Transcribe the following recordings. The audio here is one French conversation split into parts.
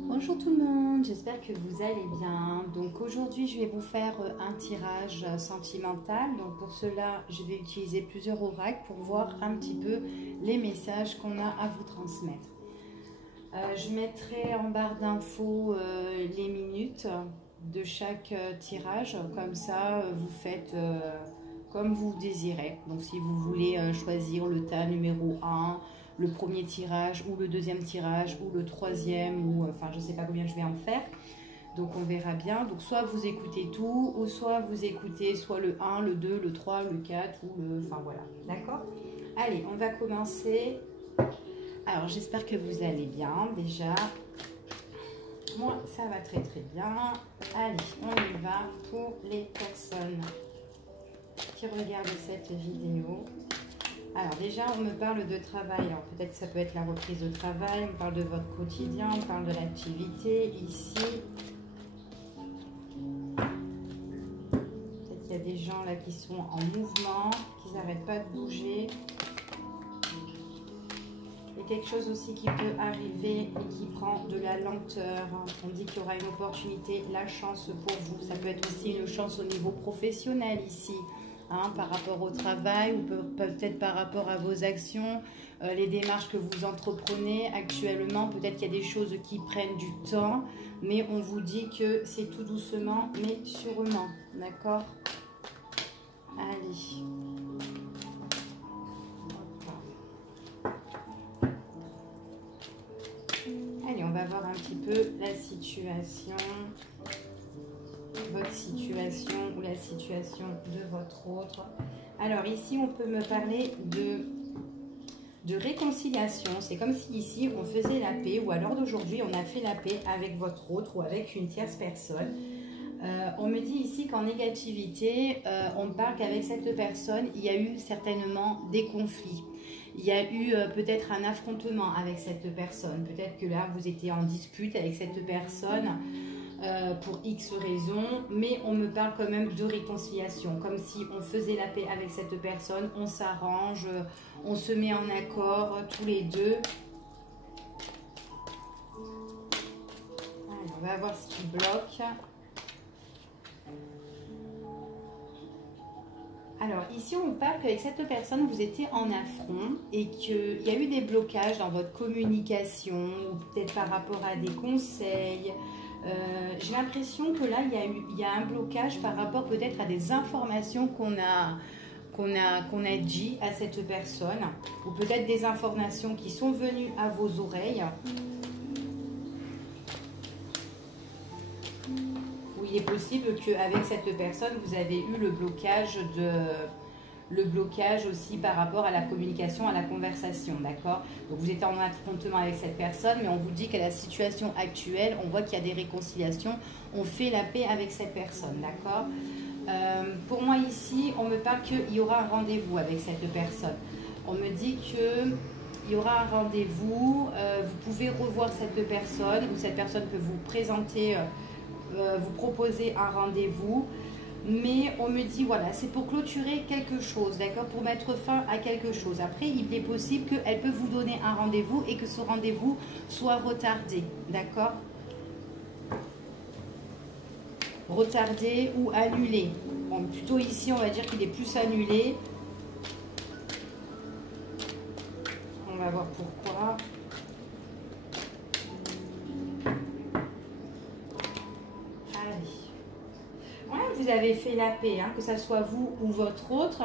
Bonjour tout le monde, j'espère que vous allez bien. Donc aujourd'hui je vais vous faire un tirage sentimental. Donc pour cela je vais utiliser plusieurs oracles pour voir un petit peu les messages qu'on a à vous transmettre. Je mettrai en barre d'infos les minutes de chaque tirage, comme ça vous faites comme vous désirez. Donc si vous voulez choisir le tas numéro 1, le premier tirage ou le deuxième tirage ou le troisième, ou enfin je sais pas combien je vais en faire, donc on verra bien. Donc soit vous écoutez tout, ou soit vous écoutez soit le 1, le 2, le 3, le 4 ou le... enfin voilà, d'accord. Allez, on va commencer. Alors j'espère que vous allez bien déjà. Moi ça va très très bien. Allez, on y va pour les personnes qui regardent cette vidéo. Alors déjà, on me parle de travail. Alors peut-être que ça peut être la reprise de travail. On parle de votre quotidien, on parle de l'activité. Ici, peut-être qu'il y a des gens là qui sont en mouvement, qui n'arrêtent pas de bouger. Il y a quelque chose aussi qui peut arriver et qui prend de la lenteur. On dit qu'il y aura une opportunité, la chance pour vous. Ça peut être aussi une chance au niveau professionnel ici. Par rapport au travail ou peut-être par rapport à vos actions, les démarches que vous entreprenez actuellement. Peut-être qu'il y a des choses qui prennent du temps, mais on vous dit que c'est tout doucement, mais sûrement. D'accord? Allez. Allez, on va voir un petit peu la situation. Votre situation ou la situation de votre autre. Alors ici on peut me parler de réconciliation. C'est comme si ici on faisait la paix, ou alors d'aujourd'hui on a fait la paix avec votre autre ou avec une tierce personne. On me dit ici qu'en négativité, on me parle qu'avec cette personne il y a eu certainement des conflits. Il y a eu peut-être un affrontement avec cette personne. Peut-être que là vous étiez en dispute avec cette personne. Pour X raisons, mais on me parle quand même de réconciliation, comme si on faisait la paix avec cette personne, on s'arrange, on se met en accord tous les deux. Allez, on va voir ce qui bloque. Alors ici on parle qu'avec cette personne vous étiez en affront et qu'il y a eu des blocages dans votre communication, ou peut-être par rapport à des conseils. J'ai l'impression que là il y a un blocage par rapport peut-être à des informations qu'on a dit à cette personne, ou peut-être des informations qui sont venues à vos oreilles, où il est possible qu'avec cette personne vous avez eu le blocage aussi par rapport à la communication, à la conversation, d'accord? Donc vous êtes en affrontement avec cette personne, mais on vous dit qu'à la situation actuelle, on voit qu'il y a des réconciliations, on fait la paix avec cette personne, d'accord? Pour moi ici, on me parle qu'il y aura un rendez-vous avec cette personne. On me dit qu'il y aura un rendez-vous, vous pouvez revoir cette personne, ou cette personne peut vous présenter, vous proposer un rendez-vous. Mais on me dit, voilà, c'est pour clôturer quelque chose, d'accord, pour mettre fin à quelque chose. Après, il est possible qu'elle peut vous donner un rendez-vous et que ce rendez-vous soit retardé, d'accord? Retardé ou annulé. Bon, plutôt ici, on va dire qu'il est plus annulé. On va voir pourquoi. Vous avez fait la paix, que ce soit vous ou votre autre.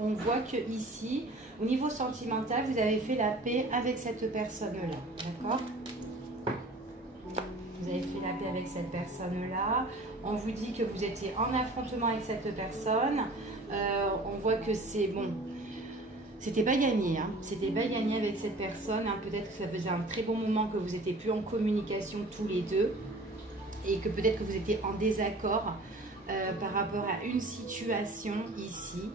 On voit que ici, au niveau sentimental, vous avez fait la paix avec cette personne-là, d'accord? Vous avez fait la paix avec cette personne-là. On vous dit que vous étiez en affrontement avec cette personne. On voit que c'est bon. C'était pas gagné, C'était pas gagné avec cette personne. Peut-être que ça faisait un très bon moment que vous n'étiez plus en communication tous les deux, et que peut-être que vous étiez en désaccord par rapport à une situation ici.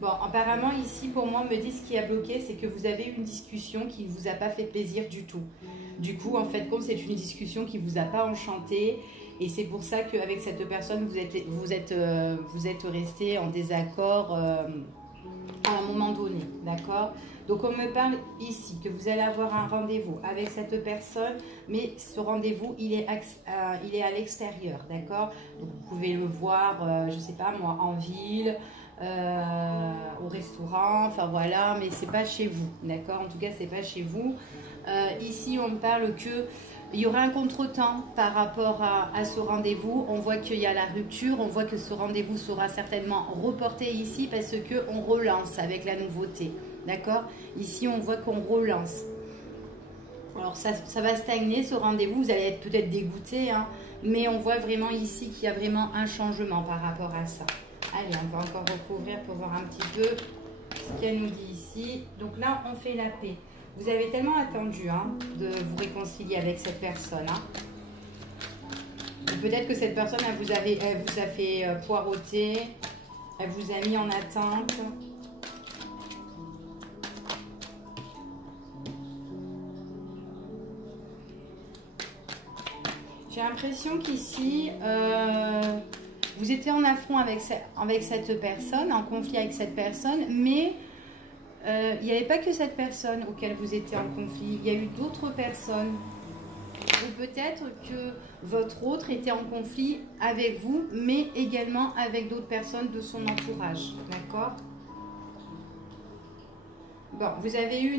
Bon, apparemment ici, pour moi, on me dit ce qui a bloqué, c'est que vous avez eu une discussion qui ne vous a pas fait plaisir du tout. Du coup, en fait, comme c'est une discussion qui ne vous a pas enchanté, et c'est pour ça qu'avec cette personne, vous êtes resté en désaccord à un moment donné, d'accord? Donc on me parle ici que vous allez avoir un rendez-vous avec cette personne, mais ce rendez-vous, il est à l'extérieur, d'accord? Donc vous pouvez le voir, je ne sais pas moi, en ville, au restaurant, enfin voilà, mais c'est pas chez vous, d'accord? En tout cas, c'est pas chez vous. Ici, on me parle que il y aura un contretemps par rapport à ce rendez-vous. On voit qu'il y a la rupture, on voit que ce rendez-vous sera certainement reporté ici parce qu'on relance avec la nouveauté. D'accord? Ici, on voit qu'on relance. Alors, ça va stagner ce rendez-vous. Vous allez être peut-être dégoûté, hein, mais on voit vraiment ici qu'il y a vraiment un changement par rapport à ça. Allez, on va encore recouvrir pour voir un petit peu ce qu'elle nous dit ici. Donc là, on fait la paix. Vous avez tellement attendu hein, de vous réconcilier avec cette personne. Hein. Peut-être que cette personne, elle vous a fait poireauter, elle vous a mis en attente. J'ai l'impression qu'ici, vous étiez en affront avec cette personne, en conflit avec cette personne, mais il n'y avait pas que cette personne auquel vous étiez en conflit, il y a eu d'autres personnes. Ou peut-être que votre autre était en conflit avec vous, mais également avec d'autres personnes de son entourage. D'accord? Bon, vous avez eu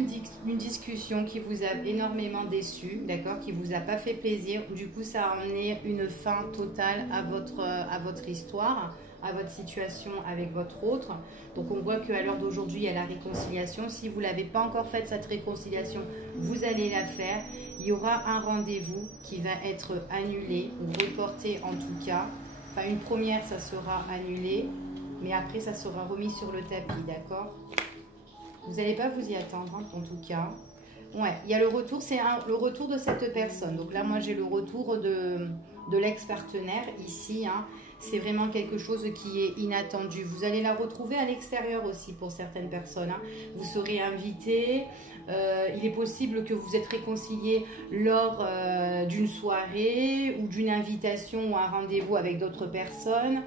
une discussion qui vous a énormément déçu, d'accord, qui vous a pas fait plaisir. Du coup, ça a amené une fin totale à votre histoire, à votre situation avec votre autre. Donc, on voit qu'à l'heure d'aujourd'hui, il y a la réconciliation. Si vous l'avez pas encore faite, cette réconciliation, vous allez la faire. Il y aura un rendez-vous qui va être annulé ou reporté en tout cas. Enfin, une première, ça sera annulé, mais après, ça sera remis sur le tapis, d'accord? Vous n'allez pas vous y attendre, hein, en tout cas. Ouais, il y a le retour, c'est le retour de cette personne. Donc là, moi, j'ai le retour de l'ex-partenaire ici. Hein. C'est vraiment quelque chose qui est inattendu. Vous allez la retrouver à l'extérieur aussi pour certaines personnes. Hein. Vous serez invité. Il est possible que vous êtes réconciliés lors d'une soirée ou d'une invitation ou un rendez-vous avec d'autres personnes.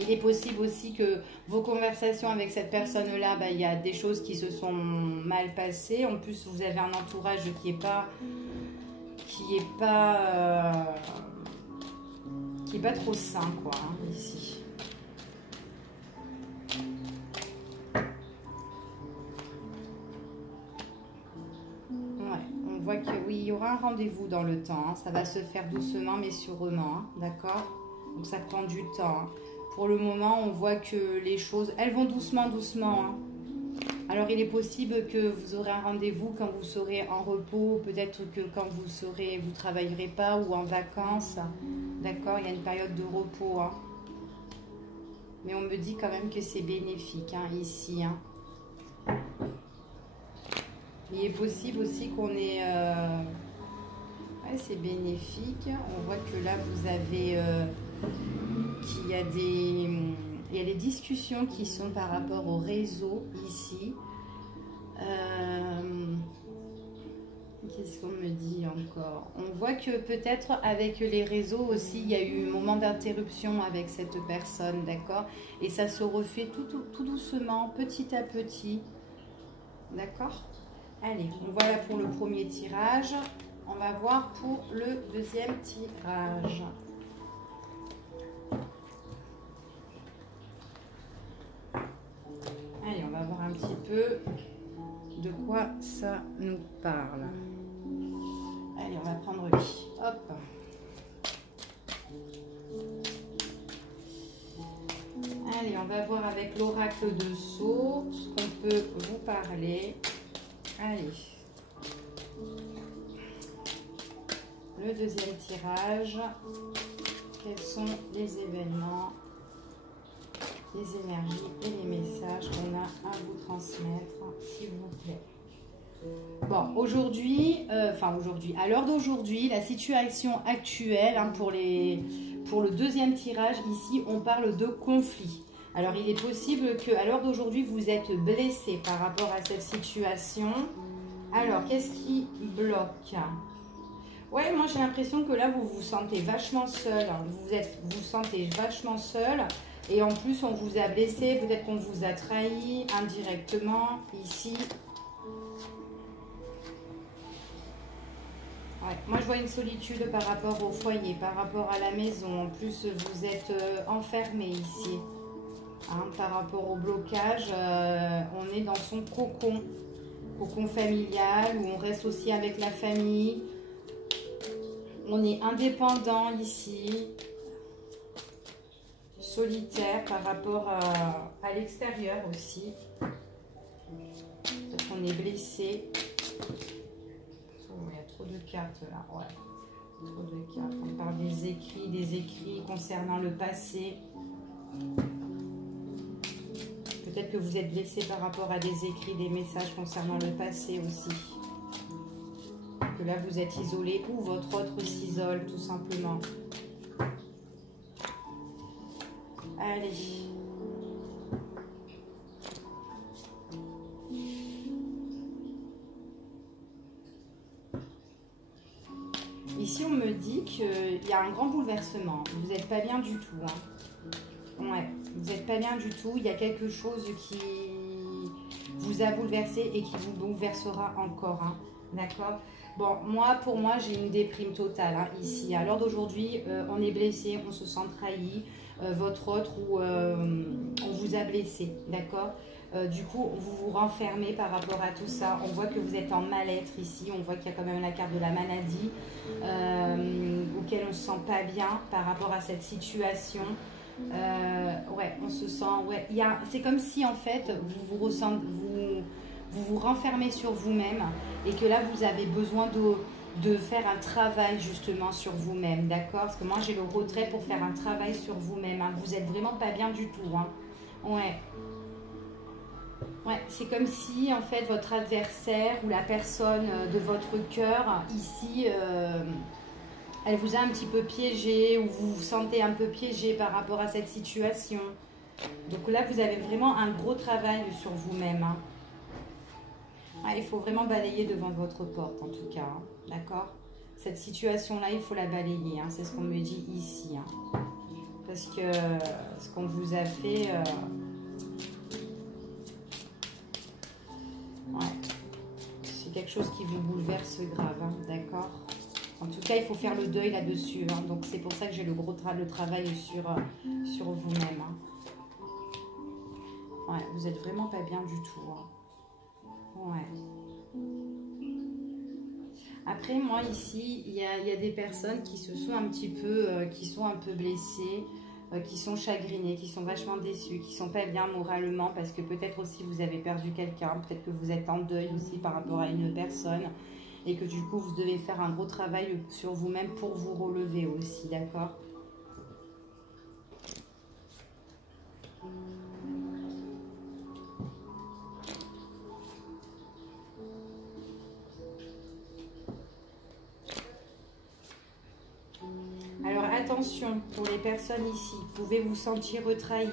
Il est possible aussi que vos conversations avec cette personne-là, bah, il y a des choses qui se sont mal passées. En plus, vous avez un entourage qui est pas trop sain, quoi, hein, ici. Ouais, on voit que oui, il y aura un rendez-vous dans le temps. Hein. Ça va se faire doucement, mais sûrement, hein, d'accord? Donc ça prend du temps. Hein. Pour le moment, on voit que les choses, elles vont doucement, doucement. Hein. Alors, il est possible que vous aurez un rendez-vous quand vous serez en repos, peut-être que quand vous travaillerez pas ou en vacances. D'accord, il y a une période de repos. Hein. Mais on me dit quand même que c'est bénéfique, hein, ici. Hein. Il est possible aussi qu'on ait... Ouais, c'est bénéfique. On voit que là, vous avez... qu'il y a des discussions qui sont par rapport au réseau ici. Qu'est-ce qu'on me dit encore? On voit que peut-être avec les réseaux aussi, il y a eu un moment d'interruption avec cette personne, d'accord? Et ça se refait tout doucement, petit à petit. D'accord? Allez, voilà pour le premier tirage. On va voir pour le deuxième tirage. Allez, on va voir un petit peu de quoi ça nous parle. Allez, on va prendre lui. Hop. Allez, on va voir avec l'oracle de Sceaux ce qu'on peut vous parler. Allez. Le deuxième tirage. Quels sont les événements, les énergies et les messages qu'on a à vous transmettre, s'il vous plaît. Bon, aujourd'hui, à l'heure d'aujourd'hui, la situation actuelle, hein, pour le deuxième tirage, ici, on parle de conflit. Alors, il est possible qu'à l'heure d'aujourd'hui, vous êtes blessé par rapport à cette situation. Alors, qu'est-ce qui bloque ? Ouais, moi, j'ai l'impression que là, vous vous sentez vachement seul. Vous vous sentez vachement seul. Et en plus, on vous a blessé, peut-être qu'on vous a trahi indirectement ici. Ouais. Moi, je vois une solitude par rapport au foyer, par rapport à la maison. En plus, vous êtes enfermé ici. Hein, par rapport au blocage, on est dans son cocon familial, où on reste aussi avec la famille. On est indépendant ici. Solitaire par rapport à l'extérieur aussi. Peut-être qu'on est blessé. Oh, il y a trop de cartes là. Ouais. Trop de cartes. On parle des écrits concernant le passé. Peut-être que vous êtes blessé par rapport à des écrits, des messages concernant le passé aussi. Que là vous êtes isolé ou votre autre s'isole tout simplement. Allez. Ici, on me dit qu'il y a un grand bouleversement. Vous n'êtes pas bien du tout. Hein. Ouais, vous n'êtes pas bien du tout. Il y a quelque chose qui vous a bouleversé et qui vous bouleversera encore. Hein. D'accord? Bon, pour moi, j'ai une déprime totale hein, ici. À l'heure d'aujourd'hui, on est blessé, on se sent trahi. Votre autre ou on vous a blessé, d'accord? Du coup, vous vous renfermez par rapport à tout ça. On voit que vous êtes en mal-être ici. On voit qu'il y a quand même la carte de la maladie auquel on ne se sent pas bien par rapport à cette situation. Ouais, on se sent... Ouais, c'est comme si en fait, vous vous renfermez sur vous-même et que là, vous avez besoin de faire un travail justement sur vous-même, d'accord? Parce que moi j'ai le retrait pour faire un travail sur vous-même, hein. Vous êtes vraiment pas bien du tout, hein. Ouais. Ouais, c'est comme si en fait votre adversaire ou la personne de votre cœur ici, elle vous a un petit peu piégé ou vous vous sentez un peu piégé par rapport à cette situation. Donc là vous avez vraiment un gros travail sur vous-même, hein. Ah, il faut vraiment balayer devant votre porte en tout cas, hein. D'accord? Cette situation-là, il faut la balayer, hein. C'est ce qu'on me dit ici. Hein. Parce que ce qu'on vous a fait... ouais. C'est quelque chose qui vous bouleverse grave, hein. D'accord? En tout cas, il faut faire le deuil là-dessus. Hein. Donc c'est pour ça que j'ai le travail sur vous-même. Hein. Ouais, vous êtes vraiment pas bien du tout. Hein. Ouais. Après, moi, ici, il y a des personnes qui se sont un petit peu, qui sont un peu blessées, qui sont chagrinées, qui sont vachement déçues, qui sont pas bien moralement, parce que peut-être aussi vous avez perdu quelqu'un, peut-être que vous êtes en deuil aussi par rapport à une personne, et que du coup, vous devez faire un gros travail sur vous-même pour vous relever aussi, d'accord ? Alors attention, pour les personnes ici, vous pouvez vous sentir trahi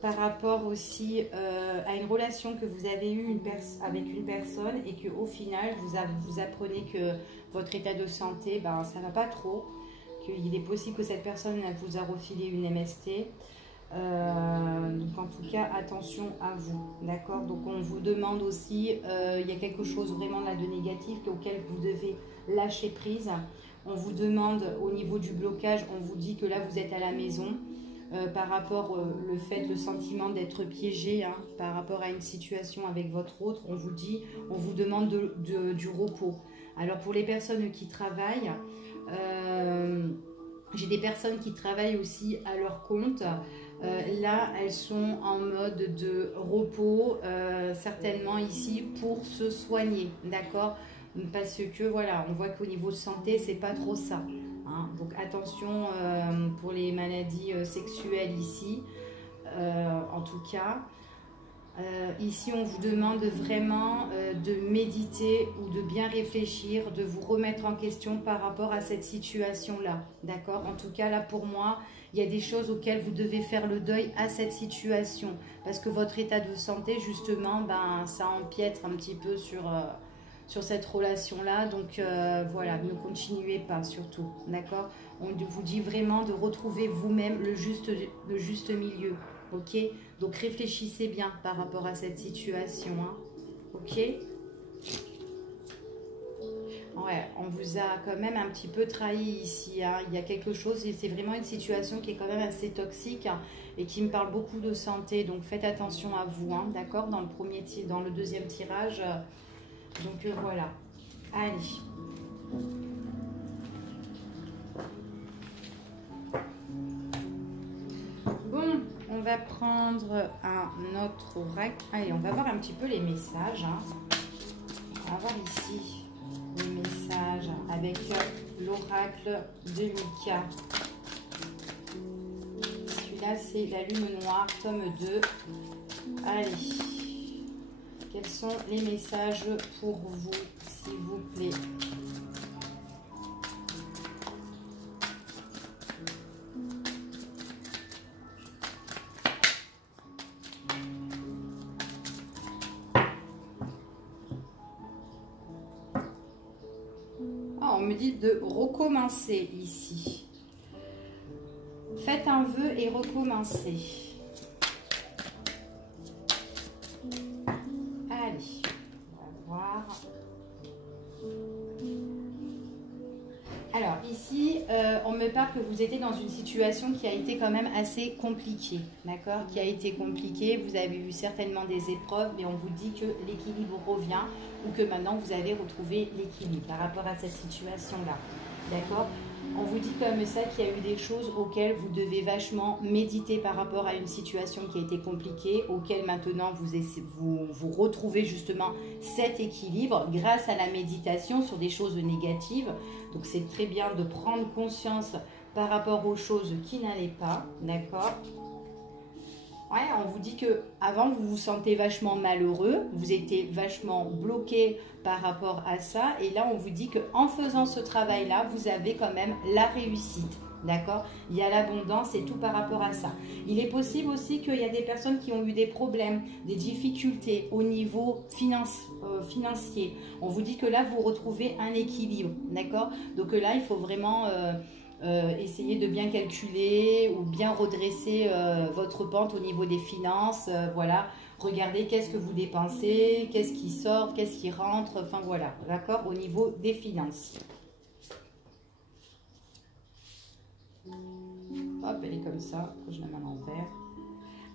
par rapport aussi à une relation que vous avez eue avec une personne et qu'au final, vous apprenez que votre état de santé, ben, ça ne va pas trop, qu'il est possible que cette personne vous a refilé une MST. Donc en tout cas, attention à vous, d'accord? Donc on vous demande aussi, il y a quelque chose vraiment là de négatif auquel vous devez lâcher prise. On vous demande au niveau du blocage, on vous dit que là vous êtes à la maison par rapport le fait, le sentiment d'être piégé, hein, par rapport à une situation avec votre autre, on vous demande du repos. Alors pour les personnes qui travaillent, j'ai des personnes qui travaillent aussi à leur compte. Là, elles sont en mode de repos, certainement ici pour se soigner, d'accord? Parce que voilà, on voit qu'au niveau de santé, c'est pas trop ça. Hein. Donc attention pour les maladies sexuelles ici, en tout cas. Ici, on vous demande vraiment de méditer ou de bien réfléchir, de vous remettre en question par rapport à cette situation-là. D'accord? En tout cas, là, pour moi, il y a des choses auxquelles vous devez faire le deuil à cette situation. Parce que votre état de santé, justement, ben, ça empiète un petit peu sur sur cette relation-là. Donc voilà, ne continuez pas surtout, d'accord? On vous dit vraiment de retrouver vous-même le juste milieu, ok? Donc réfléchissez bien par rapport à cette situation, hein, ok? Ouais, on vous a quand même un petit peu trahi ici, hein. Il y a quelque chose, et c'est vraiment une situation qui est quand même assez toxique, hein, et qui me parle beaucoup de santé. Donc faites attention à vous, hein, d'accord? Dans le deuxième tirage. Donc voilà. Allez. Bon, on va prendre un autre oracle. Allez, on va voir un petit peu les messages, hein. On va voir ici les messages avec l'oracle de Mika. Celui-là, c'est la Lune Noire, tome 2. Allez, quels sont les messages pour vous, s'il vous plaît? On me dit de recommencer ici. Faites un vœu et recommencez. Allez, on va voir. Alors ici, on me parle que vous étiez dans une situation qui a été quand même assez compliquée, d'accord? Qui a été compliquée, vous avez eu certainement des épreuves, mais on vous dit que l'équilibre revient ou que maintenant vous avez retrouvé l'équilibre par rapport à cette situation-là, d'accord? On vous dit comme ça qu'il y a eu des choses auxquelles vous devez vachement méditer par rapport à une situation qui a été compliquée, auquel maintenant vous retrouvez justement cet équilibre grâce à la méditation sur des choses négatives. Donc c'est très bien de prendre conscience par rapport aux choses qui n'allaient pas, d'accord? Ouais, on vous dit que avant vous vous sentez vachement malheureux, vous étiez vachement bloqué par rapport à ça, et là on vous dit que en faisant ce travail-là, vous avez quand même la réussite, d'accord? Il y a l'abondance et tout par rapport à ça. Il est possible aussi qu'il y a des personnes qui ont eu des problèmes, des difficultés au niveau financier. On vous dit que là vous retrouvez un équilibre, d'accord? Donc là il faut vraiment essayez de bien calculer ou bien redresser votre pente au niveau des finances. Voilà, regardez qu'est-ce que vous dépensez, qu'est-ce qui sort, qu'est-ce qui rentre, enfin voilà, d'accord, au niveau des finances. Hop, elle est comme ça, je la mets à l'envers.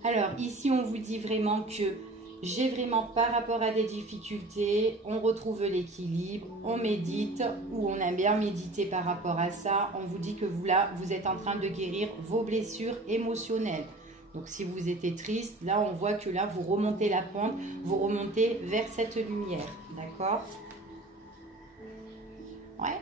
Alors ici on vous dit vraiment que j'ai vraiment par rapport à des difficultés, on retrouve l'équilibre, on médite ou on a bien médité par rapport à ça. On vous dit que vous là, vous êtes en train de guérir vos blessures émotionnelles. Donc si vous étiez triste, là on voit que là vous remontez la pente, vous remontez vers cette lumière, d'accord? Ouais.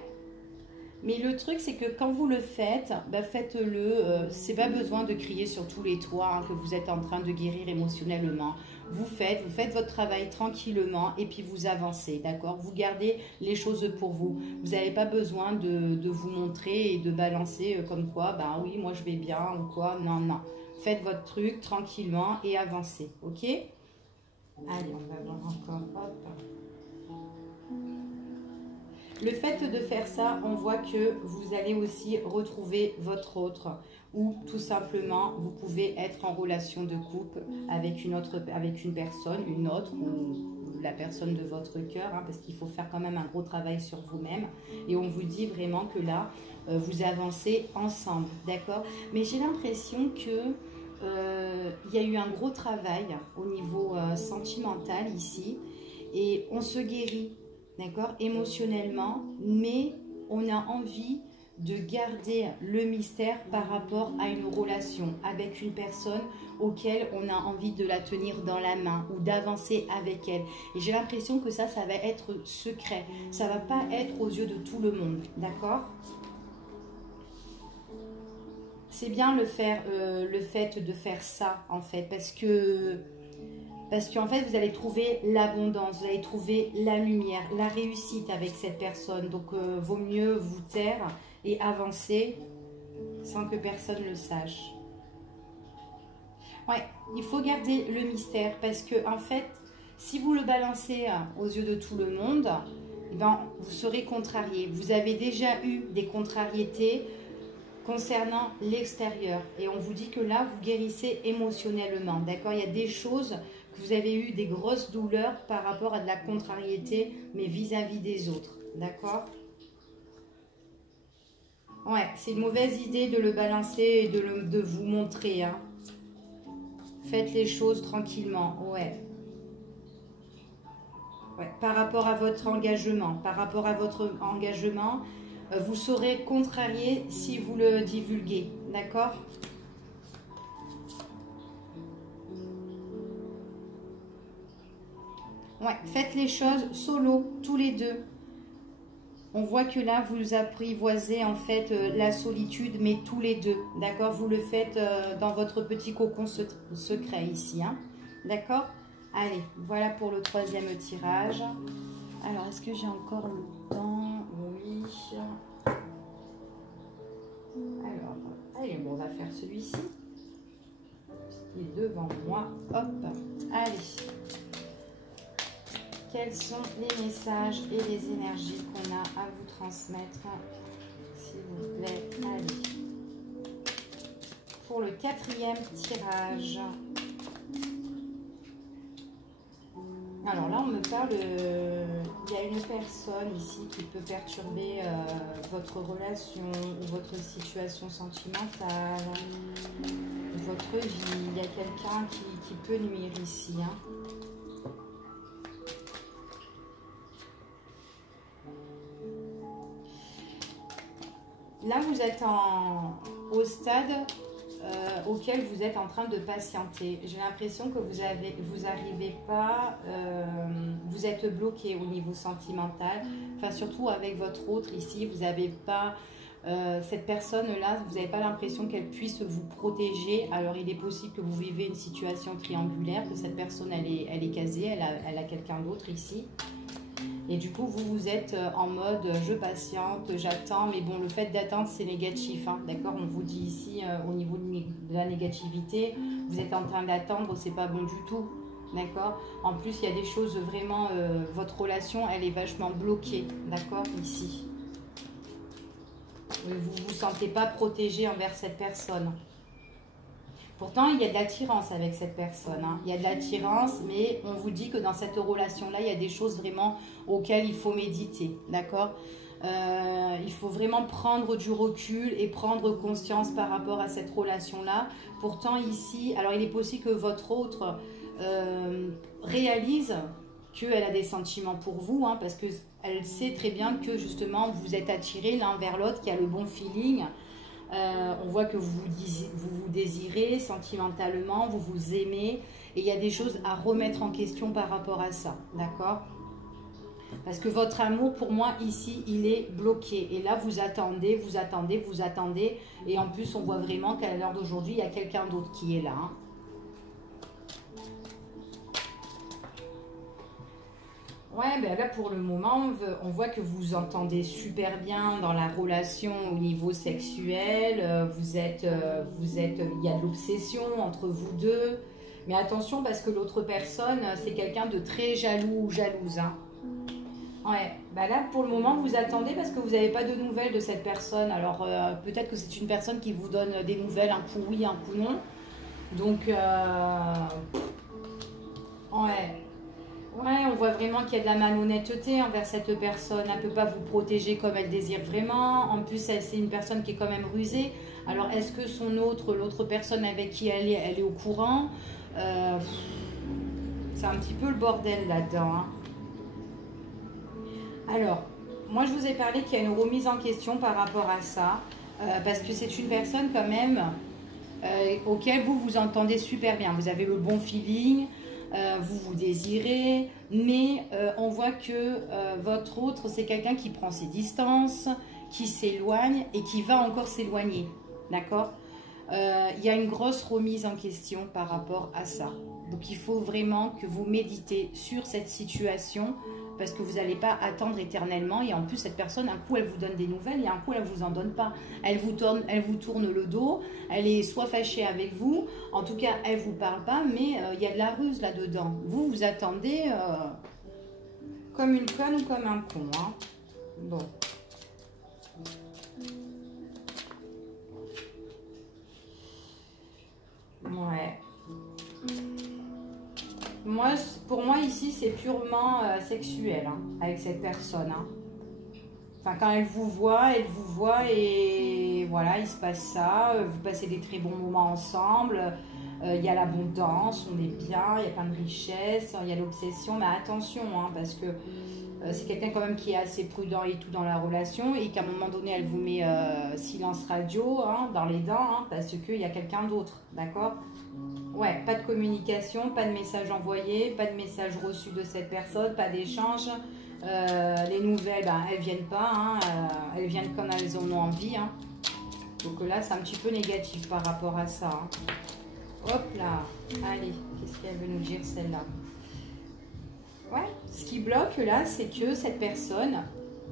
Mais le truc, c'est que quand vous le faites, bah faites-le. C'est pas besoin de crier sur tous les toits, hein, que vous êtes en train de guérir émotionnellement. Vous faites votre travail tranquillement et puis vous avancez, d'accord? Vous gardez les choses pour vous. Vous n'avez pas besoin de vous montrer et de balancer comme quoi, ben oui, moi je vais bien ou quoi. Non, non. Faites votre truc tranquillement et avancez, ok? Allez, on va voir encore. Hop. Le fait de faire ça, on voit que vous allez aussi retrouver votre autre, ou tout simplement, vous pouvez être en relation de couple avec une personne, une autre, ou la personne de votre cœur, hein, parce qu'il faut faire quand même un gros travail sur vous-même. Et on vous dit vraiment que là, vous avancez ensemble, d'accord? Mais j'ai l'impression que il y a eu un gros travail au niveau sentimental ici, et on se guérit. D'accord, émotionnellement, mais on a envie de garder le mystère par rapport à une relation avec une personne auquel on a envie de la tenir dans la main ou d'avancer avec elle. Et j'ai l'impression que ça va être secret. Ça va pas être aux yeux de tout le monde, d'accord? C'est bien le fait de faire ça, en fait, parce qu'en fait, vous allez trouver l'abondance, vous allez trouver la lumière, la réussite avec cette personne. Donc, vaut mieux vous taire et avancer sans que personne le sache. Ouais, il faut garder le mystère parce que, en fait, si vous le balancez aux yeux de tout le monde, eh ben, vous serez contrarié. Vous avez déjà eu des contrariétés concernant l'extérieur. Et on vous dit que là, vous guérissez émotionnellement. D'accord? Il y a des choses que vous avez eu, des grosses douleurs par rapport à de la contrariété, mais vis-à-vis des autres. D'accord? Ouais, c'est une mauvaise idée de le balancer et de vous montrer. Hein. Faites les choses tranquillement. Ouais. Ouais. Par rapport à votre engagement, vous serez contrarié si vous le divulguez. D'accord? Ouais, faites les choses solo, tous les deux. On voit que là, vous apprivoisez en fait la solitude, mais tous les deux. D'accord? Vous le faites dans votre petit cocon secret ici. Hein? D'accord? Allez, voilà pour le troisième tirage. Alors, est-ce que j'ai encore le temps? Oui. Alors, allez, bon, on va faire celui-ci. Il est devant moi. Hop. Allez. Quels sont les messages et les énergies qu'on a à vous transmettre, s'il vous plaît? Allez. Pour le quatrième tirage. Alors là, on me parle, il y a une personne ici qui peut perturber votre relation ou votre situation sentimentale, votre vie. Il y a quelqu'un qui peut nuire ici. Hein. Là, vous êtes au stade auquel vous êtes en train de patienter. J'ai l'impression que vous n'arrivez pas, vous êtes bloqué au niveau sentimental. Enfin, surtout avec votre autre ici, vous n'avez pas, cette personne-là, vous n'avez pas l'impression qu'elle puisse vous protéger. Alors, il est possible que vous vivez une situation triangulaire, que cette personne, elle est casée, elle a quelqu'un d'autre ici. Et du coup, vous êtes en mode je patiente, j'attends. Mais bon, le fait d'attendre, c'est négatif. Hein, d'accord? On vous dit ici, au niveau de la négativité, vous êtes en train d'attendre, c'est pas bon du tout. D'accord? En plus, il y a des choses vraiment... votre relation, elle est vachement bloquée. D'accord? Ici. Vous ne vous sentez pas protégé envers cette personne. Pourtant, il y a de l'attirance avec cette personne. Hein. Il y a de l'attirance, mais on vous dit que dans cette relation-là, il y a des choses vraiment auxquelles il faut méditer. D'accord? Il faut vraiment prendre du recul et prendre conscience par rapport à cette relation-là. Pourtant, ici, alors il est possible que votre autre réalise qu'elle a des sentiments pour vous, hein, parce qu'elle sait très bien que justement, vous êtes attirés l'un vers l'autre, qu'il y a le bon feeling. On voit que vous vous désirez sentimentalement, vous vous aimez, et il y a des choses à remettre en question par rapport à ça, d'accord? Parce que votre amour, pour moi, ici, il est bloqué. Et là, vous attendez, et en plus, on voit vraiment qu'à l'heure d'aujourd'hui, il y a quelqu'un d'autre qui est là. Hein. Ouais, ben là pour le moment, on voit que vous entendez super bien dans la relation au niveau sexuel. Il y a de l'obsession entre vous deux. Mais attention parce que l'autre personne, c'est quelqu'un de très jaloux ou jalouse. Hein. Ouais, ben là pour le moment, vous attendez parce que vous n'avez pas de nouvelles de cette personne. Alors peut-être que c'est une personne qui vous donne des nouvelles, un coup oui, un coup non. Donc, ouais. Ouais, on voit vraiment qu'il y a de la malhonnêteté envers cette personne. Elle ne peut pas vous protéger comme elle désire vraiment. En plus, c'est une personne qui est quand même rusée. Alors, est-ce que l'autre personne avec qui elle est au courant? C'est un petit peu le bordel là-dedans. Hein. Alors, moi, je vous ai parlé qu'il y a une remise en question par rapport à ça. Parce que c'est une personne quand même auquel vous vous entendez super bien. Vous avez le bon feeling. Vous vous désirez, mais on voit que votre autre, c'est quelqu'un qui prend ses distances, qui s'éloigne et qui va encore s'éloigner. D'accord? Il y a une grosse remise en question par rapport à ça. Donc, il faut vraiment que vous méditez sur cette situation parce que vous n'allez pas attendre éternellement. Et en plus, cette personne, un coup, elle vous donne des nouvelles et un coup, elle ne vous en donne pas. Elle vous tourne le dos. Elle est soit fâchée avec vous. En tout cas, elle ne vous parle pas, mais il y a de la ruse là-dedans. Vous attendez comme une conne ou comme un con. Hein. Bon. Ouais. Moi, pour moi, ici, c'est purement sexuel hein, avec cette personne. Hein. Enfin, quand elle vous voit et voilà, il se passe ça. Vous passez des très bons moments ensemble. Il y a l'abondance, on est bien, il y a plein de richesses, il y a l'obsession. Mais attention, hein, parce que c'est quelqu'un quand même qui est assez prudent et tout dans la relation et qu'à un moment donné, elle vous met silence radio hein, dans les dents hein, parce qu'il y a quelqu'un d'autre, d'accord? Ouais, pas de communication, pas de message envoyé, pas de message reçu de cette personne, pas d'échange. Les nouvelles, ben, elles viennent pas, hein, elles viennent quand elles en ont envie. Hein. Donc là, c'est un petit peu négatif par rapport à ça. Hein. Hop là, allez, qu'est-ce qu'elle veut nous dire celle-là? Ouais, ce qui bloque là, c'est que cette personne,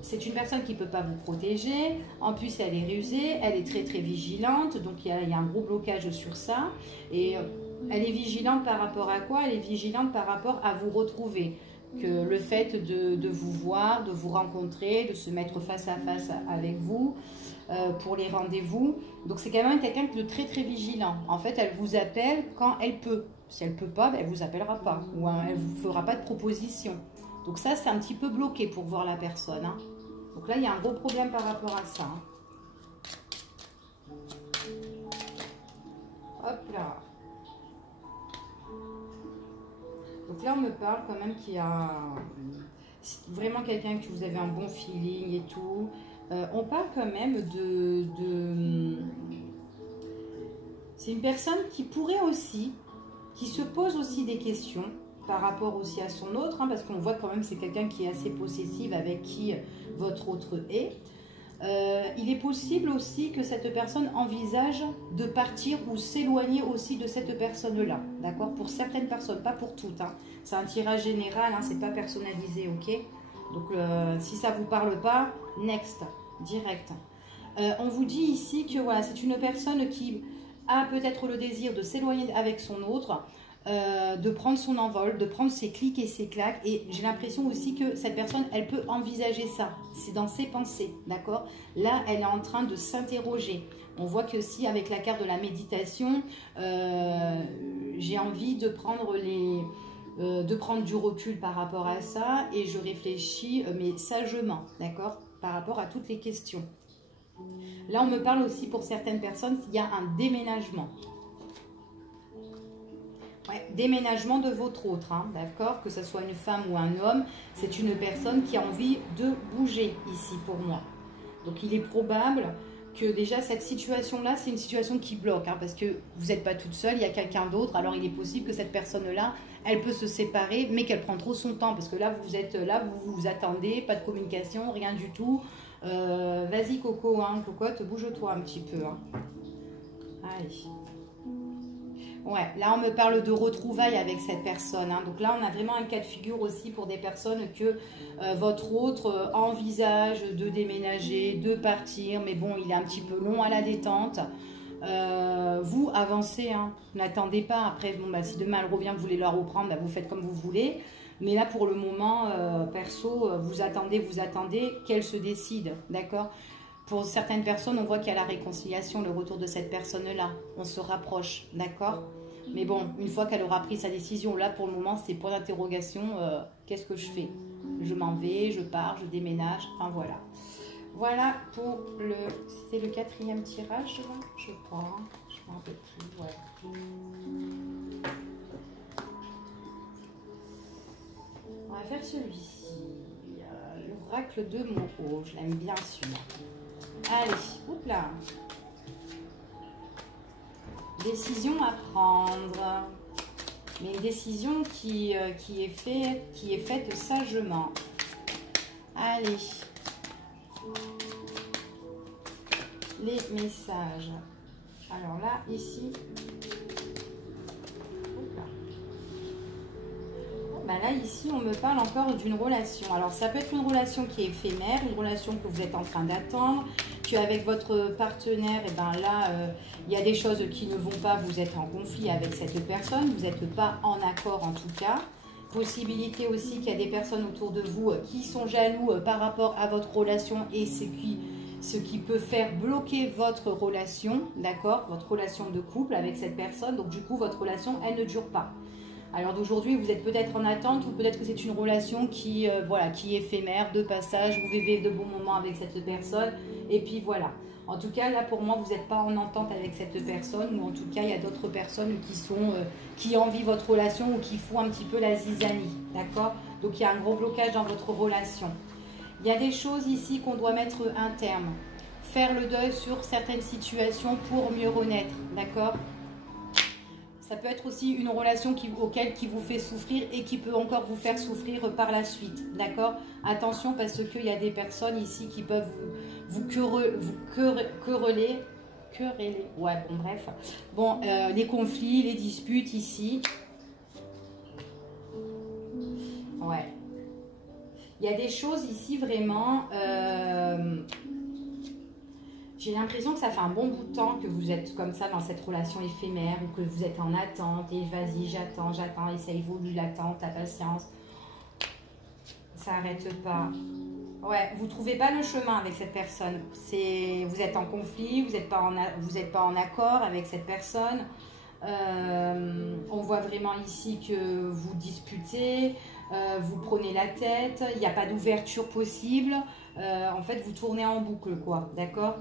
c'est une personne qui ne peut pas vous protéger. En plus, elle est rusée, elle est très très vigilante. Donc, il y a un gros blocage sur ça. Et elle est vigilante par rapport à quoi? Elle est vigilante par rapport à vous retrouver. Que le fait de vous voir, de vous rencontrer, de se mettre face à face avec vous pour les rendez-vous. Donc, c'est quand même quelqu'un de très très vigilant. En fait, elle vous appelle quand elle peut. Si elle ne peut pas, ben, elle ne vous appellera pas. Ou elle ne vous fera pas de proposition. Donc ça, c'est un petit peu bloqué pour voir la personne. Hein. Donc là, il y a un gros problème par rapport à ça. Hein. Hop là. Donc là, on me parle quand même qu'il y a vraiment quelqu'un que vous avez un bon feeling et tout. On parle quand même c'est une personne qui pourrait aussi, qui se pose aussi des questions par rapport aussi à son autre, hein, parce qu'on voit quand même que c'est quelqu'un qui est assez possessif avec qui votre autre est. Il est possible aussi que cette personne envisage de partir ou s'éloigner aussi de cette personne-là, d'accord? Pour certaines personnes, pas pour toutes. Hein. C'est un tirage général, hein, c'est pas personnalisé, ok? Donc si ça vous parle pas, next, direct. On vous dit ici que voilà, c'est une personne qui a peut-être le désir de s'éloigner avec son autre, de prendre son envol, de prendre ses clics et ses claques. Et j'ai l'impression aussi que cette personne, elle peut envisager ça. C'est dans ses pensées, d'accord? Là, elle est en train de s'interroger. On voit que si avec la carte de la méditation, j'ai envie de prendre du recul par rapport à ça et je réfléchis, mais sagement, d'accord? Par rapport à toutes les questions. Là, on me parle aussi pour certaines personnes s'il y a un déménagement. Ouais, déménagement de votre autre, hein, d'accord? Que ce soit une femme ou un homme, c'est une personne qui a envie de bouger ici pour moi. Donc, il est probable que déjà cette situation-là, c'est une situation qui bloque, hein, parce que vous n'êtes pas toute seule, il y a quelqu'un d'autre. Alors, il est possible que cette personne-là, elle peut se séparer, mais qu'elle prend trop son temps, parce que là, vous êtes là, vous attendez, pas de communication, rien du tout. Vas-y, Coco, hein, cocotte, bouge-toi un petit peu. Hein. Allez. Ouais, là on me parle de retrouvailles avec cette personne. Hein. Donc là on a vraiment un cas de figure aussi pour des personnes que votre autre envisage de déménager, de partir. Mais bon, il est un petit peu long à la détente. Vous avancez, hein. N'attendez pas. Après, bon, bah, si demain elle revient, vous voulez la reprendre, bah, vous faites comme vous voulez. Mais là pour le moment, perso, vous attendez qu'elle se décide. D'accord ? Pour certaines personnes, on voit qu'il y a la réconciliation, le retour de cette personne-là. On se rapproche, d'accord? Mais bon, une fois qu'elle aura pris sa décision, là, pour le moment, c'est point d'interrogation. Qu'est-ce que je fais? Je m'en vais, je pars, je déménage. Enfin, voilà. Voilà pour le... C'était le 4e tirage, je crois. Hein. Je m'en rappelle plus, ouais. On va faire celui-ci. L'oracle de Moreau. Je l'aime bien, celui-là. Allez, hop là. Décision à prendre. Mais une décision qui est faite sagement. Allez. Les messages. Alors là, ici. Hop là. Ben là, ici, on me parle encore d'une relation. Alors, ça peut être une relation qui est éphémère, une relation que vous êtes en train d'attendre, qu'avec votre partenaire, et ben là, il y a des choses qui ne vont pas, vous êtes en conflit avec cette personne, vous n'êtes pas en accord en tout cas. Possibilité aussi qu'il y a des personnes autour de vous qui sont jaloux par rapport à votre relation et ce qui peut faire bloquer votre relation, d'accord, votre relation de couple avec cette personne. Donc du coup, votre relation, elle ne dure pas. Alors d'aujourd'hui, vous êtes peut-être en attente ou peut-être que c'est une relation qui, voilà, qui est éphémère, de passage, vous vivez de bons moments avec cette personne et puis voilà. En tout cas, là pour moi, vous n'êtes pas en entente avec cette personne ou en tout cas, il y a d'autres personnes qui envient votre relation ou qui font un petit peu la zizanie, d'accord? Donc il y a un gros blocage dans votre relation. Il y a des choses ici qu'on doit mettre un terme. Faire le deuil sur certaines situations pour mieux renaître, d'accord? Ça peut être aussi une relation qui vous fait souffrir et qui peut encore vous faire souffrir par la suite, d'accord? Attention parce qu'il y a des personnes ici qui peuvent vous quereller, ouais, bon, bref. Bon, les conflits, les disputes ici. Ouais. Il y a des choses ici vraiment... j'ai l'impression que ça fait un bon bout de temps que vous êtes comme ça dans cette relation éphémère ou que vous êtes en attente et vas-y, j'attends et ça évolue l'attente, la patience. Ça n'arrête pas. Ouais, vous ne trouvez pas le chemin avec cette personne. Vous êtes en conflit, vous n'êtes pas en accord avec cette personne. On voit vraiment ici que vous disputez, vous prenez la tête, il n'y a pas d'ouverture possible. En fait, vous tournez en boucle, quoi, d'accord?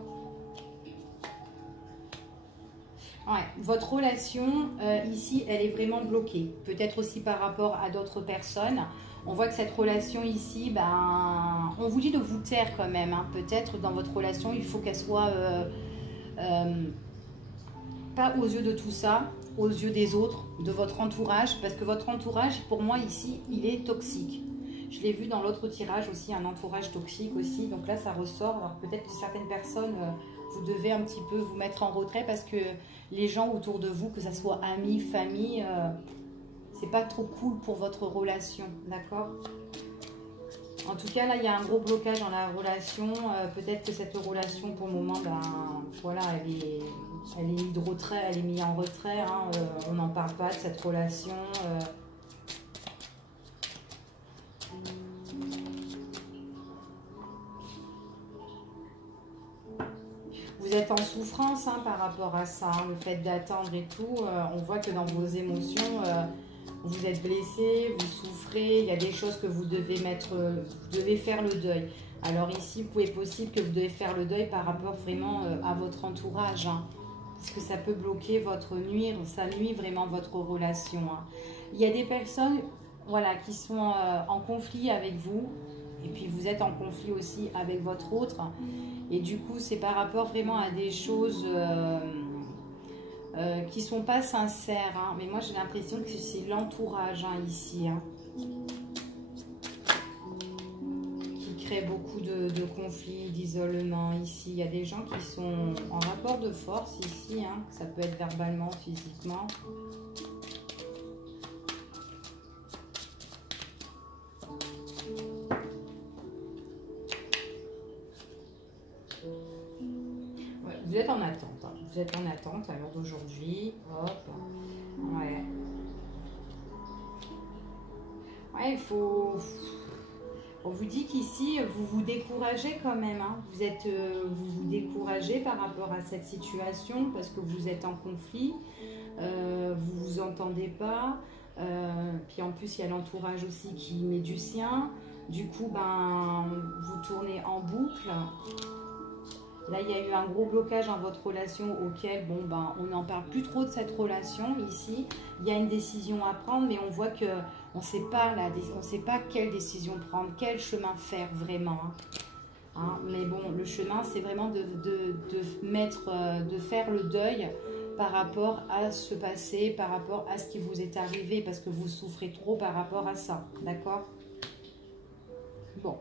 Ouais, votre relation ici, elle est vraiment bloquée. Peut-être aussi par rapport à d'autres personnes. On voit que cette relation ici, ben, on vous dit de vous taire quand même. Hein. Peut-être dans votre relation, il faut qu'elle soit pas aux yeux de tout ça, aux yeux des autres, de votre entourage. Parce que votre entourage, pour moi ici, il est toxique. Je l'ai vu dans l'autre tirage aussi, un entourage toxique aussi. Donc là, ça ressort. Alors peut-être que certaines personnes... vous devez un petit peu vous mettre en retrait parce que les gens autour de vous, que ce soit amis, famille, c'est pas trop cool pour votre relation, d'accord? En tout cas, là, il y a un gros blocage dans la relation. Peut-être que cette relation, pour le moment, ben, voilà, elle est mise de retrait, elle est mise en retrait. Hein, on n'en parle pas de cette relation. Vous êtes en souffrance hein, par rapport à ça, hein, le fait d'attendre et tout. On voit que dans vos émotions, vous êtes blessé, vous souffrez. Il y a des choses que vous devez vous devez faire le deuil. Alors ici, il est possible que vous devez faire le deuil par rapport vraiment à votre entourage. Hein, parce que ça peut bloquer ça nuit vraiment votre relation. Hein. Il y a des personnes voilà, qui sont en conflit avec vous. Et puis vous êtes en conflit aussi avec votre autre. Et du coup, c'est par rapport vraiment à des choses qui ne sont pas sincères. Hein. Mais moi, j'ai l'impression que c'est l'entourage hein, ici. Hein, qui crée beaucoup de conflits, d'isolement ici. Il y a des gens qui sont en rapport de force ici. Hein. Ça peut être verbalement, physiquement. Vous êtes en attente, hein. Vous êtes en attente à l'heure d'aujourd'hui. Hop. Ouais. Ouais, il faut... On vous dit qu'ici, vous vous découragez quand même. Hein. Vous vous découragez par rapport à cette situation parce que vous êtes en conflit. Vous vous entendez pas. Puis en plus, il y a l'entourage aussi qui met du sien. Du coup, ben, vous tournez en boucle. Là, il y a eu un gros blocage dans votre relation auquel, bon, ben, on n'en parle plus trop de cette relation ici. Il y a une décision à prendre, mais on voit que on ne sait pas quelle décision prendre, quel chemin faire vraiment. Hein, mais bon, le chemin, c'est vraiment de faire le deuil par rapport à ce passé, par rapport à ce qui vous est arrivé, parce que vous souffrez trop par rapport à ça, d'accord? Bon.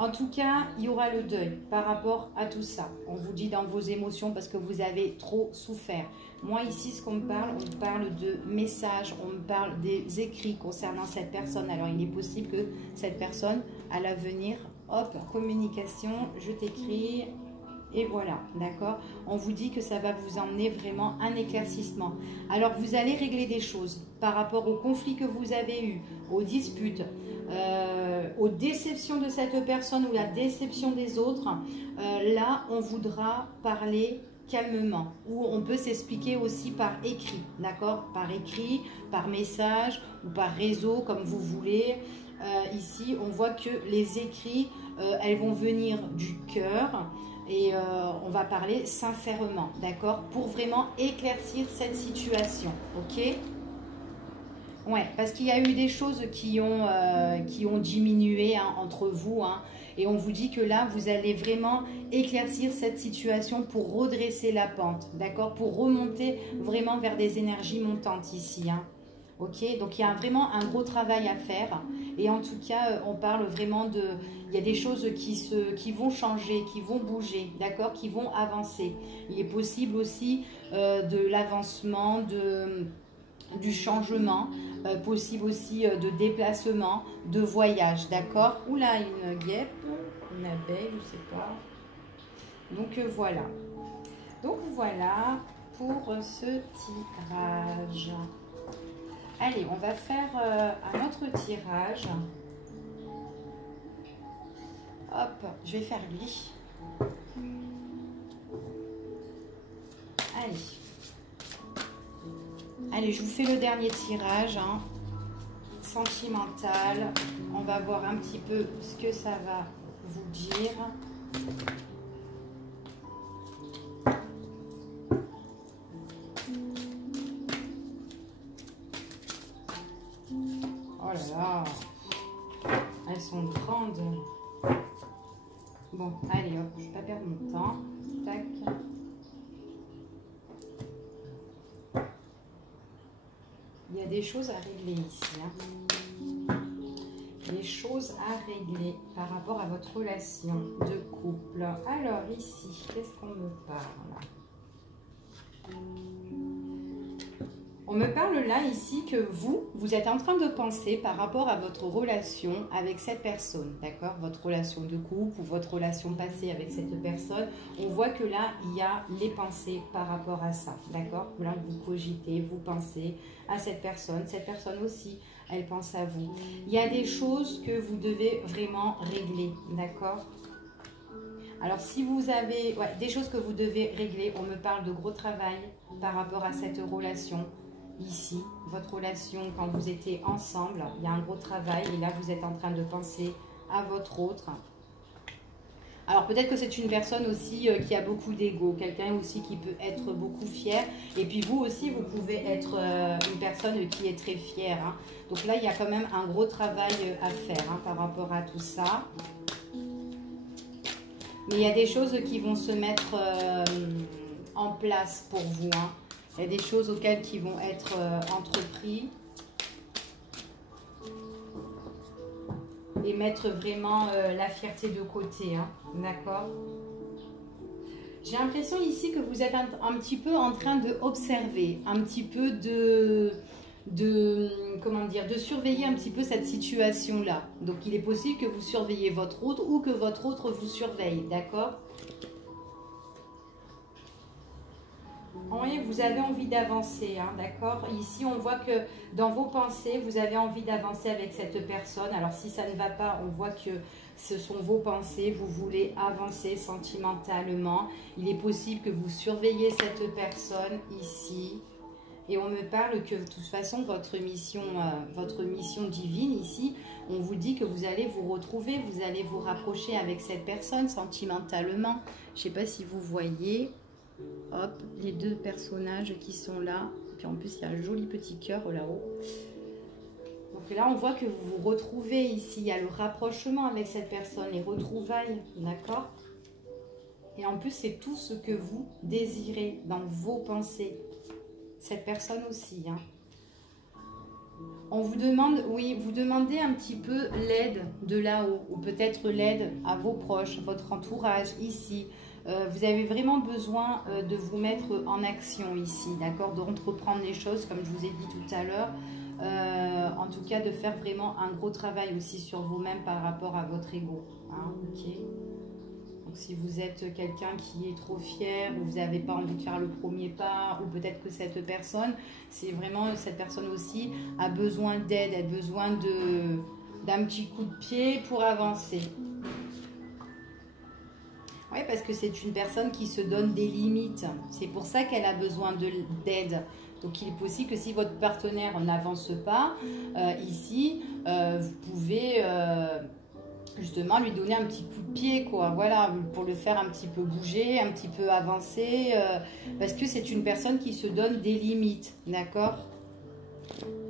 En tout cas, il y aura le deuil par rapport à tout ça. On vous dit dans vos émotions parce que vous avez trop souffert. Moi, ici, ce qu'on me parle, on me parle de messages, on me parle des écrits concernant cette personne. Alors, il est possible que cette personne, à l'avenir, hop, communication, je t'écris, Et voilà, d'accord? On vous dit que ça va vous emmener vraiment un éclaircissement. Alors, vous allez régler des choses par rapport aux conflits que vous avez eus, aux disputes, aux déceptions de cette personne ou la déception des autres. Là, on voudra parler calmement, ou on peut s'expliquer aussi par écrit, d'accord? Par écrit, par message ou par réseau, comme vous voulez. Ici, on voit que les écrits, elles vont venir du cœur. Et on va parler sincèrement, d'accord? Pour vraiment éclaircir cette situation, ok? Ouais, parce qu'il y a eu des choses qui ont diminué hein, entre vous. Hein, et on vous dit que là, vous allez vraiment éclaircir cette situation pour redresser la pente, d'accord? Pour remonter vraiment vers des énergies montantes ici, hein. Ok, donc il y a vraiment un gros travail à faire. Et en tout cas, on parle vraiment de... Il y a des choses qui vont changer, qui vont bouger, d'accord, qui vont avancer. Il est possible aussi de l'avancement, du changement, possible aussi de déplacement, de voyage, d'accord. Oula, une guêpe, une abeille, je sais pas. Donc voilà. Donc voilà pour ce tirage. Allez, on va faire un autre tirage. Hop, je vais faire lui. Allez. Allez, je vous fais le dernier tirage. Hein. Sentimental. On va voir un petit peu ce que ça va vous dire. Oh là là. Elles sont grandes. Bon, allez, hop, je ne vais pas perdre mon temps. Tac. Il y a des choses à régler ici. Hein. Des choses à régler par rapport à votre relation de couple. Alors, ici, qu'est-ce qu'on me parle? On me parle là, ici, que vous êtes en train de penser par rapport à votre relation avec cette personne, d'accord? Votre relation de couple ou votre relation passée avec cette personne. On voit que là, il y a les pensées par rapport à ça, d'accord? Là, vous cogitez, vous pensez à cette personne aussi, elle pense à vous. Il y a des choses que vous devez vraiment régler, d'accord? Alors, si vous avez des choses que vous devez régler, on me parle de gros travail par rapport à cette relation. Ici, votre relation, quand vous étiez ensemble, il y a un gros travail et là, vous êtes en train de penser à votre autre. Alors, peut-être que c'est une personne aussi qui a beaucoup d'ego, quelqu'un aussi qui peut être beaucoup fier. Et puis, vous aussi, vous pouvez être une personne qui est très fière. Hein. Donc là, il y a quand même un gros travail à faire hein, par rapport à tout ça. Mais il y a des choses qui vont se mettre en place pour vous. Hein. Il y a des choses auxquelles qui vont être entrepris. Et mettre vraiment la fierté de côté. Hein. D'accord? J'ai l'impression ici que vous êtes un petit peu en train d'observer, un petit peu comment dire, de surveiller un petit peu cette situation-là. Donc, il est possible que vous surveillez votre autre ou que votre autre vous surveille. D'accord? Oui, vous avez envie d'avancer, hein, d'accord? Ici, on voit que dans vos pensées, vous avez envie d'avancer avec cette personne. Alors, si ça ne va pas, on voit que ce sont vos pensées. Vous voulez avancer sentimentalement. Il est possible que vous surveillez cette personne ici. Et on me parle que de toute façon, votre mission divine ici, on vous dit que vous allez vous retrouver, vous allez vous rapprocher avec cette personne sentimentalement. Je ne sais pas si vous voyez... Hop, les deux personnages qui sont là. Et puis en plus, il y a un joli petit cœur là-haut. Donc là, on voit que vous vous retrouvez ici. Il y a le rapprochement avec cette personne, les retrouvailles, d'accord? Et en plus, c'est tout ce que vous désirez dans vos pensées. Cette personne aussi, hein. On vous demande, oui, vous demandez un petit peu l'aide de là-haut. Ou peut-être l'aide à vos proches, votre entourage ici. Vous avez vraiment besoin de vous mettre en action ici, d'accord? D'entreprendre les choses, comme je vous ai dit tout à l'heure. En tout cas, de faire vraiment un gros travail aussi sur vous-même par rapport à votre ego. Hein, ok? Donc si vous êtes quelqu'un qui est trop fier, ou vous n'avez pas envie de faire le premier pas, ou peut-être que cette personne, c'est vraiment, cette personne aussi a besoin d'aide, a besoin d'un petit coup de pied pour avancer. Oui, parce que c'est une personne qui se donne des limites. C'est pour ça qu'elle a besoin d'aide. Donc, il est possible que si votre partenaire n'avance pas, ici, vous pouvez justement lui donner un petit coup de pied, quoi. Voilà, pour le faire un petit peu bouger, un petit peu avancer. Parce que c'est une personne qui se donne des limites, d'accord ?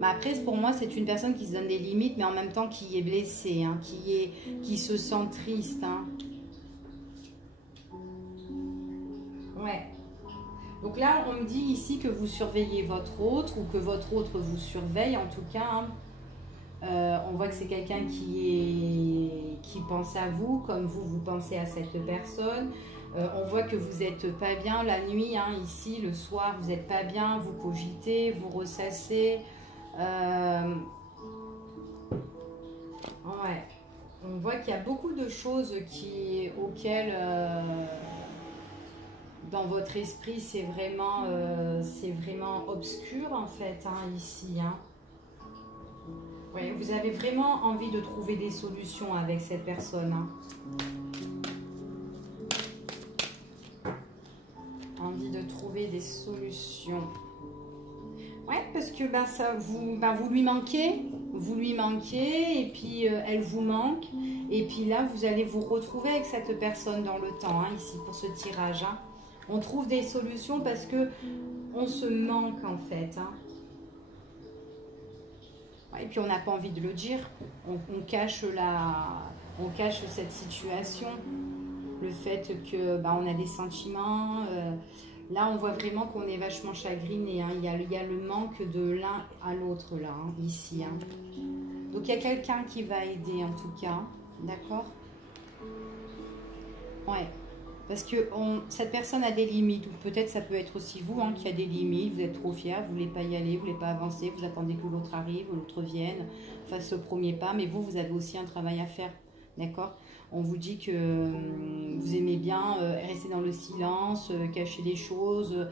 Mais après, pour moi, c'est une personne qui se donne des limites, mais en même temps qui est blessée, hein, qui se sent triste, hein. Ouais. Donc là, on me dit ici que vous surveillez votre autre ou que votre autre vous surveille. En tout cas, hein, on voit que c'est quelqu'un qui pense à vous comme vous pensez à cette personne. On voit que vous n'êtes pas bien la nuit, hein, ici, le soir, vous n'êtes pas bien, vous cogitez, vous ressassez. Ouais. On voit qu'il y a beaucoup de choses auxquelles... dans votre esprit, c'est vraiment obscur en fait, hein, ici. Hein. Ouais, vous avez vraiment envie de trouver des solutions avec cette personne. Hein. Envie de trouver des solutions. Ouais, parce que vous lui manquez. Vous lui manquez et puis elle vous manque. Et puis là, vous allez vous retrouver avec cette personne dans le temps, hein, ici, pour ce tirage. Hein. On trouve des solutions parce que on se manque en fait. Hein. Ouais, et puis on n'a pas envie de le dire. On cache cette situation. Le fait que on a des sentiments. Là, on voit vraiment qu'on est vachement chagriné. Hein. Il y a le manque de l'un à l'autre là, hein, ici. Hein. Donc il y a quelqu'un qui va aider en tout cas. D'accord? Ouais. Parce que cette personne a des limites, ou peut-être ça peut être aussi vous, hein, qui a des limites, vous êtes trop fier, vous ne voulez pas y aller, vous ne voulez pas avancer, vous attendez que l'autre arrive, que l'autre vienne, fasse le premier pas, mais vous avez aussi un travail à faire, d'accord? On vous dit que vous aimez bien rester dans le silence, cacher les choses,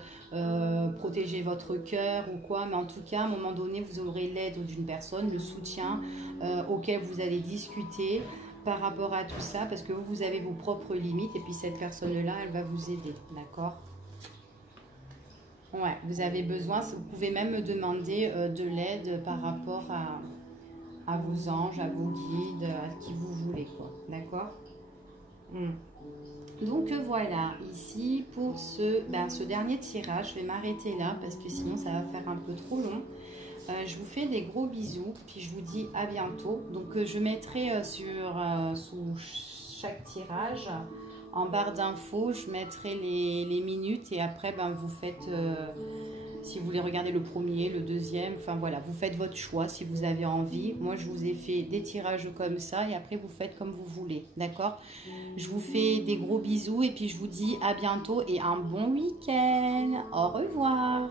protéger votre cœur ou quoi, mais en tout cas, à un moment donné, vous aurez l'aide d'une personne, le soutien auquel vous allez discuter, par rapport à tout ça, parce que vous avez vos propres limites et puis cette personne-là, elle va vous aider, d'accord? Ouais, vous avez besoin, vous pouvez même me demander de l'aide par rapport à vos anges, à vos guides, à qui vous voulez, quoi, d'accord? Donc voilà, ici pour ce dernier tirage, je vais m'arrêter là parce que sinon ça va faire un peu trop long. Je vous fais des gros bisous, puis je vous dis à bientôt. Donc je mettrai sous chaque tirage, en barre d'infos, je mettrai les minutes et après vous faites, si vous voulez regarder le premier, le deuxième, enfin voilà, vous faites votre choix si vous avez envie. Moi je vous ai fait des tirages comme ça et après vous faites comme vous voulez, d'accord? Je vous fais des gros bisous et puis je vous dis à bientôt et un bon week-end. Au revoir.